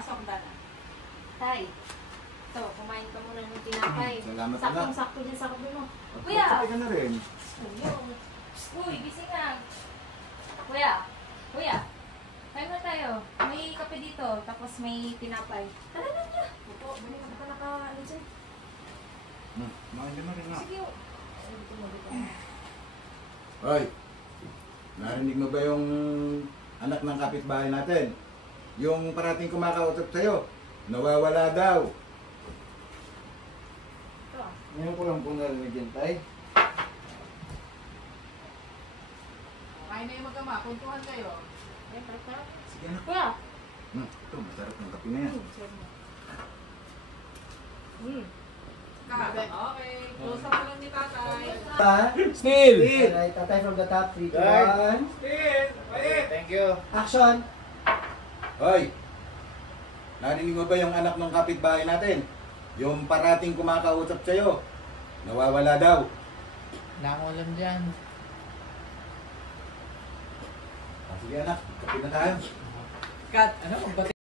Pasok, Dana. Tay, ito, kumain ka muna ng tinapay. Salamat na. Saktong-sakto dyan sa kabi mo. At Kuya! magsabi ka na rin. Uy, gising na. Kuya! Kuya! Kain na tayo. May kape dito, tapos may tinapay. Tara na niya. Opo, balik ka pa naka-ano dyan. Kumain ka na rin na. Sige. Ay, dito mo dito. Hoy! Narinig mo ba yung anak ng kapitbahay natin? Yung parating kumakausap sa'yo, nawawala daw. Ito ah. Ngayon ko lang po narinig yan, tay. Kain na yung mag-ama. Puntuhan kayo. Ayan, tara. Sige na. Kuya! Ito, masarap ng kape na yan. Okay. Close up mo lang ni tatay. Still! Alright, tatay from the top. 3, 2, Guard. 1. Thank you. Action! Hoy! Narinig mo ba yung anak ng kapitbahay natin? Yung parating kumakausap sa'yo, nawawala daw. Nakulam dyan. Sige anak, kape na tayo. Kat, ano?